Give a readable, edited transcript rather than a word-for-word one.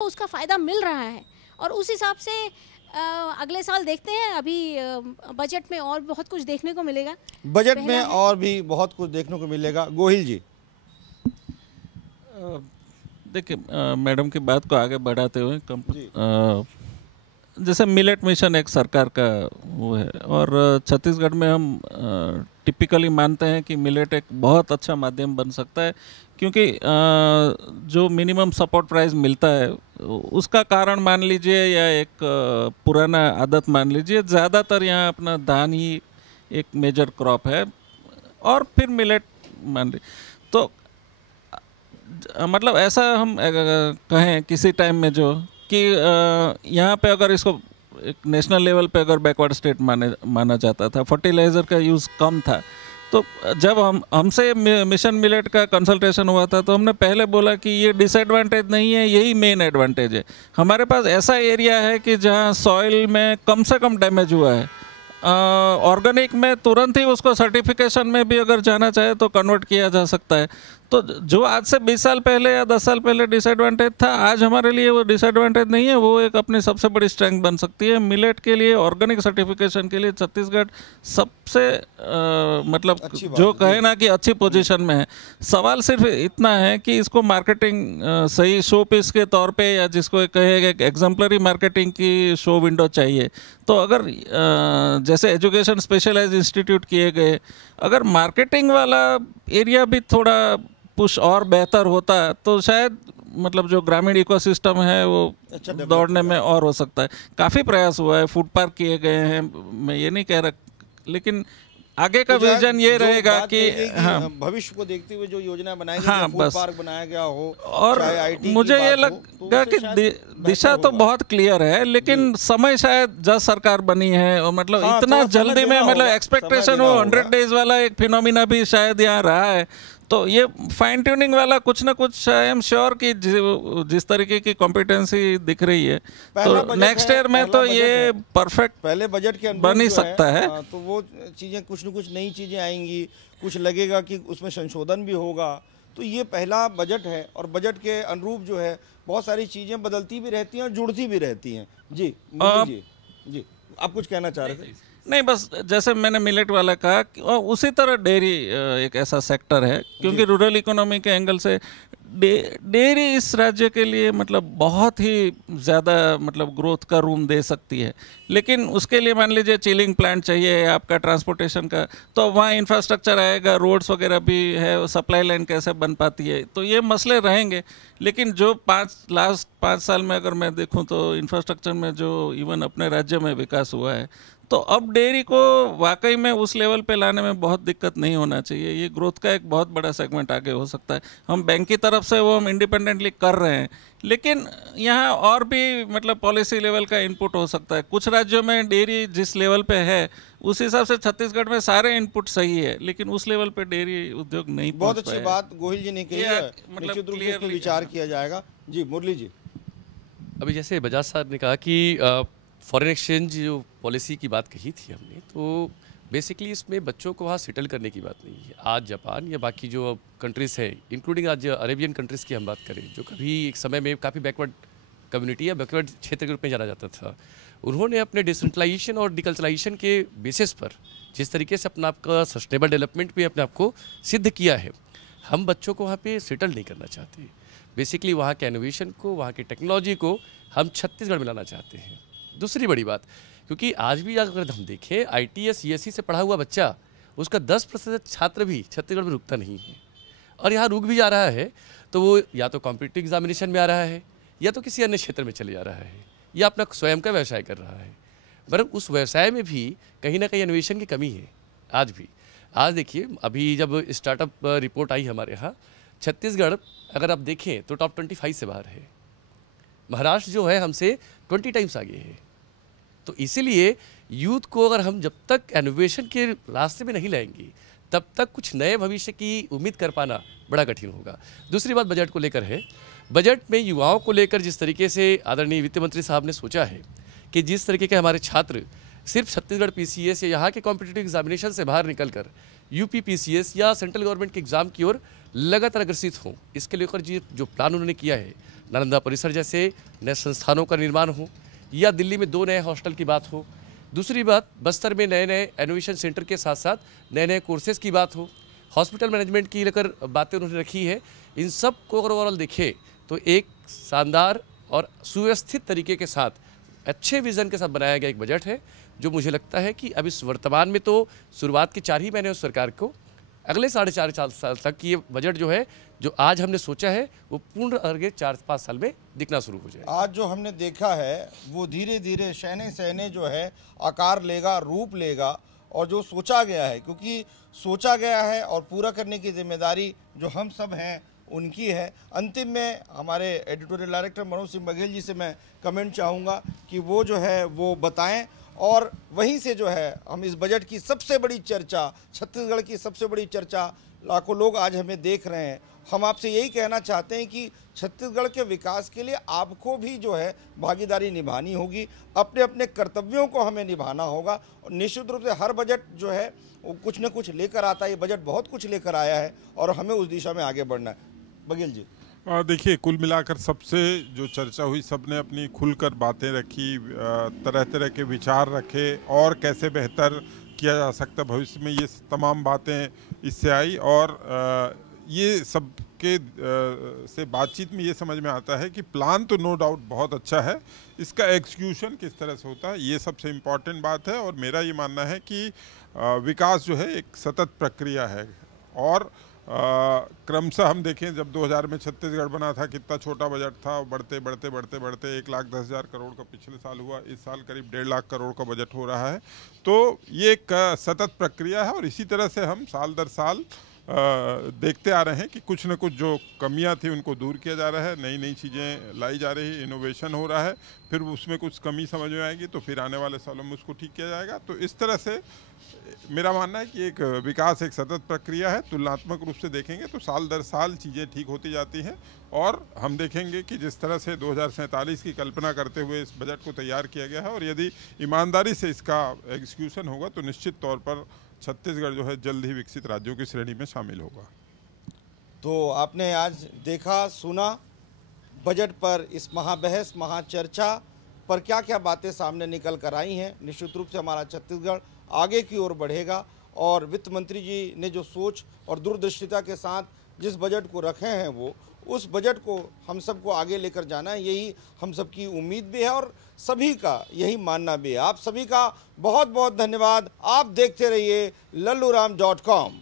उसका फ़ायदा मिल रहा है और उस हिसाब से अगले साल देखते हैं। अभी बजट में और बहुत कुछ देखने को मिलेगा। बजट में और भी बहुत कुछ देखने को मिलेगा। गोहिल जी, देखिए मैडम की बात को आगे बढ़ाते हुए जैसे मिलेट मिशन एक सरकार का वो है और छत्तीसगढ़ में हम टिपिकली मानते हैं कि मिलेट एक बहुत अच्छा माध्यम बन सकता है, क्योंकि जो मिनिमम सपोर्ट प्राइस मिलता है उसका कारण मान लीजिए या एक पुराना आदत मान लीजिए, ज़्यादातर यहाँ अपना धान ही एक मेजर क्रॉप है और फिर मिलेट मान लीजिए। तो मतलब ऐसा हम कहें किसी टाइम में जो कि यहाँ पे अगर इसको एक नेशनल लेवल पे अगर बैकवर्ड स्टेट माना जाता था, फर्टिलाइज़र का यूज़ कम था, तो जब हमसे मिशन मिलेट का कंसल्टेशन हुआ था तो हमने पहले बोला कि ये डिसएडवांटेज नहीं है, यही मेन एडवांटेज है। हमारे पास ऐसा एरिया है कि जहाँ सॉइल में कम से कम डैमेज हुआ है, ऑर्गेनिक में तुरंत ही उसको सर्टिफिकेशन में भी अगर जाना चाहे तो कन्वर्ट किया जा सकता है। तो जो आज से 20 साल पहले या 10 साल पहले डिसएडवांटेज था, आज हमारे लिए वो डिसएडवांटेज नहीं है, वो एक अपनी सबसे बड़ी स्ट्रेंथ बन सकती है। मिलेट के लिए ऑर्गेनिक सर्टिफिकेशन के लिए छत्तीसगढ़ सबसे मतलब जो कहे ना कि अच्छी पोजीशन में है। सवाल सिर्फ इतना है कि इसको मार्केटिंग सही शो पीस के तौर पे या जिसको कहेगा एग्जाम्पलरी मार्केटिंग की शो विंडो चाहिए। तो अगर जैसे एजुकेशन स्पेशलाइज इंस्टीट्यूट किए गए, अगर मार्केटिंग वाला एरिया भी थोड़ा पुश और बेहतर होता तो शायद मतलब जो ग्रामीण इकोसिस्टम है वो अच्छा दौड़ने में और हो सकता है। काफ़ी प्रयास हुआ है, फूड पार्क किए गए हैं, मैं ये नहीं कह रहा, लेकिन आगे का विजन ये रहेगा कि हाँ, भविष्य को देखते हुए जो योजना बनाई गई, हाँ, फूड पार्क बनाया गया हो और मुझे ये लगा कि दिशा तो बहुत क्लियर है, लेकिन समय शायद जब सरकार बनी है और मतलब इतना जल्दी में मतलब एक्सपेक्टेशन हो 100 डेज वाला एक फिनोमिना भी शायद यहाँ रहा है। तो ये फाइन ट्यूनिंग वाला कुछ ना कुछ आई एम श्योर कि जिस तरीके की कॉम्पिटेंसी दिख रही है तो नेक्स्ट ईयर में तो ये परफेक्ट पहले बजट के बन ही सकता है। तो वो चीज़ें कुछ न कुछ नई चीज़ें आएंगी, कुछ लगेगा कि उसमें संशोधन भी होगा। तो ये पहला बजट है और बजट के अनुरूप जो है बहुत सारी चीज़ें बदलती भी रहती हैं और जुड़ती भी रहती हैं। जी जी, आप कुछ कहना चाह रहे थे? नहीं, बस जैसे मैंने मिलेट वाला कहा उसी तरह डेयरी एक ऐसा सेक्टर है, क्योंकि रूरल इकोनॉमी के एंगल से डेयरी इस राज्य के लिए मतलब बहुत ही ज़्यादा मतलब ग्रोथ का रूम दे सकती है। लेकिन उसके लिए मान लीजिए चिलिंग प्लांट चाहिए आपका, ट्रांसपोर्टेशन का, तो वहाँ इंफ्रास्ट्रक्चर आएगा, रोड्स वगैरह भी है, सप्लाई लाइन कैसे बन पाती है, तो ये मसले रहेंगे। लेकिन जो लास्ट 5 साल में अगर मैं देखूँ तो इंफ्रास्ट्रक्चर में जो इवन अपने राज्य में विकास हुआ है, तो अब डेयरी को वाकई में उस लेवल पे लाने में बहुत दिक्कत नहीं होना चाहिए। ये ग्रोथ का एक बहुत बड़ा सेगमेंट आगे हो सकता है। हम बैंक की तरफ से वो हम इंडिपेंडेंटली कर रहे हैं, लेकिन यहाँ और भी मतलब पॉलिसी लेवल का इनपुट हो सकता है। कुछ राज्यों में डेयरी जिस लेवल पे है उस हिसाब से छत्तीसगढ़ में सारे इनपुट सही है, लेकिन उस लेवल पे डेयरी उद्योग नहीं पहुंच बहुत अच्छी बात गोहिल जी ने कही है, निश्चित रूप से इस पर विचार किया जाएगा। जी मुरली जी, अभी जैसे बजाज साहब ने कहा कि फॉरेन एक्सचेंज जो पॉलिसी की बात कही थी हमने, तो बेसिकली इसमें बच्चों को वहाँ सेटल करने की बात नहीं है। आज जापान या बाकी जो कंट्रीज़ हैं, इंक्लूडिंग आज अरेबियन कंट्रीज़ की हम बात करें, जो कभी एक समय में काफ़ी बैकवर्ड कम्युनिटी या बैकवर्ड क्षेत्र के रूप में जाना जाता था, उन्होंने अपने डिसेंट्रलाइजेशन और डिकल्चराइजेशन के बेसिस पर जिस तरीके से अपना आपका सस्टेनेबल डेवलपमेंट भी अपने आप को सिद्ध किया है, हम बच्चों को वहाँ पर सेटल नहीं करना चाहते। बेसिकली वहाँ के इनोवेशन को, वहाँ की टेक्नोलॉजी को हम छत्तीसगढ़ में लाना चाहते हैं। दूसरी बड़ी बात, क्योंकि आज भी अगर हम देखें ITS CSE से पढ़ा हुआ बच्चा, उसका 10% छात्र भी छत्तीसगढ़ में रुकता नहीं है, और यहाँ रुक भी जा रहा है तो वो या तो कॉम्पिटिटिव एग्जामिनेशन में आ रहा है या तो किसी अन्य क्षेत्र में चले जा रहा है या अपना स्वयं का व्यवसाय कर रहा है। पर उस व्यवसाय में भी कहीं ना कहीं इनोवेशन की कमी है आज भी। आज देखिए, अभी जब स्टार्टअप रिपोर्ट आई हमारे यहाँ, छत्तीसगढ़ अगर आप देखें तो टॉप 25 से बाहर है। महाराष्ट्र जो है हमसे 20 टाइम्स आगे है। तो इसीलिए यूथ को अगर हम जब तक इनोवेशन के रास्ते में नहीं लाएंगे, तब तक कुछ नए भविष्य की उम्मीद कर पाना बड़ा कठिन होगा। दूसरी बात बजट को लेकर है, बजट में युवाओं को लेकर जिस तरीके से आदरणीय वित्त मंत्री साहब ने सोचा है कि जिस तरीके के हमारे छात्र सिर्फ छत्तीसगढ़ PCS या यहाँ के कॉम्पिटिटिव एग्जामिनेशन से बाहर निकलकर UP PCS या सेंट्रल गवर्नमेंट के एग्ज़ाम की ओर लगातार अग्रसित हों। इसके लेकर जो प्लान उन्होंने किया है, नालंदा परिसर जैसे नए संस्थानों का निर्माण हो, या दिल्ली में 2 नए हॉस्टल की बात हो, दूसरी बात बस्तर में नए इनोवेशन सेंटर के साथ साथ नए कोर्सेज की बात हो, हॉस्पिटल मैनेजमेंट की लेकर बातें उन्होंने रखी है। इन सब को अगर ओवरऑल देखें तो एक शानदार और सुव्यवस्थित तरीके के साथ, अच्छे विज़न के साथ बनाया गया एक बजट है, जो मुझे लगता है कि अब इस वर्तमान में तो शुरुआत के 4 ही महीने उस सरकार को, अगले 4.5 साल तक ये बजट जो है, जो आज हमने सोचा है, वो पूर्ण अगले 4-5 साल में दिखना शुरू हो जाए। आज जो हमने देखा है वो धीरे धीरे शहने शहने जो है आकार लेगा, रूप लेगा, और जो सोचा गया है, क्योंकि सोचा गया है और पूरा करने की जिम्मेदारी जो हम सब हैं उनकी है। अंतिम में हमारे एडिटोरियल डायरेक्टर मनोज सिंह बघेल जी से मैं कमेंट चाहूँगा कि वो जो है वो बताएं, और वहीं से जो है हम इस बजट की सबसे बड़ी चर्चा, छत्तीसगढ़ की सबसे बड़ी चर्चा, लाखों लोग आज हमें देख रहे हैं। हम आपसे यही कहना चाहते हैं कि छत्तीसगढ़ के विकास के लिए आपको भी जो है भागीदारी निभानी होगी, अपने अपने कर्तव्यों को हमें निभाना होगा, और निश्चित रूप से हर बजट जो है वो कुछ न कुछ लेकर आता है। ये बजट बहुत कुछ लेकर आया है और हमें उस दिशा में आगे बढ़ना है। बघेल जी, देखिए, कुल मिलाकर सबसे जो चर्चा हुई, सबने अपनी खुलकर बातें रखी, तरह तरह के विचार रखे, और कैसे बेहतर किया जा सकता भविष्य में, ये तमाम बातें इससे आई। और ये सब के से बातचीत में ये समझ में आता है कि प्लान तो नो डाउट बहुत अच्छा है, इसका एग्जीक्यूशन किस तरह से होता है ये सबसे इम्पॉर्टेंट बात है। और मेरा ये मानना है कि विकास जो है एक सतत प्रक्रिया है, और क्रमशः हम देखें, जब 2000 में छत्तीसगढ़ बना था, कितना छोटा बजट था, बढ़ते बढ़ते बढ़ते बढ़ते 1,10,000 करोड़ का पिछले साल हुआ, इस साल करीब 1.5 लाख करोड़ का बजट हो रहा है। तो ये एक सतत प्रक्रिया है, और इसी तरह से हम साल दर साल देखते आ रहे हैं कि कुछ न कुछ जो कमियां थी उनको दूर किया जा रहा है, नई नई चीज़ें लाई जा रही, इनोवेशन हो रहा है, फिर उसमें कुछ कमी समझ में आएगी तो फिर आने वाले सालों में उसको ठीक किया जाएगा। तो इस तरह से मेरा मानना है कि एक विकास एक सतत प्रक्रिया है। तुलनात्मक रूप से देखेंगे तो साल दर साल चीज़ें ठीक होती जाती हैं, और हम देखेंगे कि जिस तरह से 2047 की कल्पना करते हुए इस बजट को तैयार किया गया है, और यदि ईमानदारी से इसका एग्जीक्यूशन होगा तो निश्चित तौर पर छत्तीसगढ़ जो है जल्द ही विकसित राज्यों की श्रेणी में शामिल होगा। तो आपने आज देखा सुना बजट पर इस महाबहस महाचर्चा पर क्या क्या बातें सामने निकल कर आई हैं। निश्चित रूप से हमारा छत्तीसगढ़ आगे की ओर बढ़ेगा, और वित्त मंत्री जी ने जो सोच और दूरदृष्टिता के साथ जिस बजट को रखे हैं, वो उस बजट को हम सबको आगे लेकर जाना है, यही हम सबकी उम्मीद भी है और सभी का यही मानना भी है। आप सभी का बहुत बहुत धन्यवाद। आप देखते रहिए लल्लूराम.com।